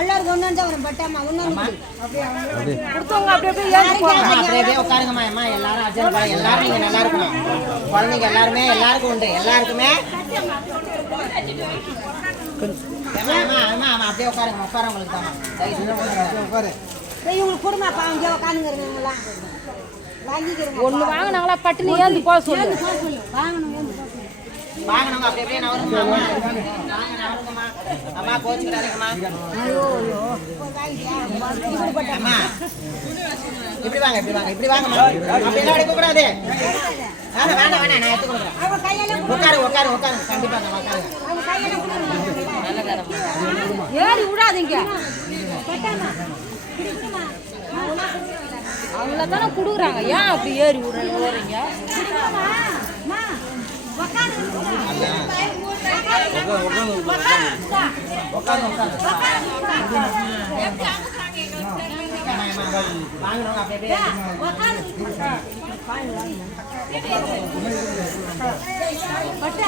எல்லாரும் ஒண்ணாஞ்சா வரும் பட்டாமா ஒண்ணாஞ்சா கொடுத்தவங்க அப்படியே உட்காருங்கம்மா அம்மா எல்லாரும் அர்ஜென்ட் பாருங்க எல்லாரும் நீங்க நல்லா இருக்கணும் குழந்தைங்க எல்லாருமே எல்லாருக்கும் உண்டு எல்லாருக்குமே அப்படியே உட்காருங்க உட்காரவங்களுக்கு தான் உட்காரு இவங்களுக்கு குடும்பம் அவங்க உட்காந்துங்கிறீங்களா வாங்கிக்கிறோம் ஒண்ணு வாங்கினாங்களா பட்டுன்னு ஏந்து போக சொல்லு வாங்கணும் வாங்கணுங்க அப்படி அப்படியே நவருங்கம்மா அம்மா கோச்சுக்கிறாருங்கம்மா அம்மா இப்படி வாங்க இப்படி வாங்கம்மா அப்படி எல்லாம் எடுக்க கூடாது வேண்டாம் நான் எடுத்து கொடுக்குறேன் உட்காரு கண்டிப்பாங்க ஏறி விடாதீங்க அவங்கள தானே கொடுக்குறாங்க ஏன் அப்படி ஏறி விடுறீங்க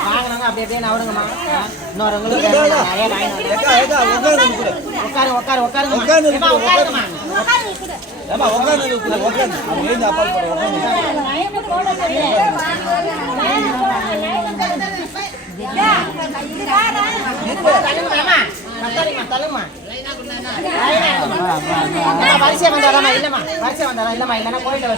வாங்கினாங்க அப்படி அப்படியே நவருங்கம்மா இன்னொருவங்களுக்கு நிறைய உட்காருங்கம்மா வரிசை வந்தாராமா இல்லம்மா இல்லைன்னா கோயில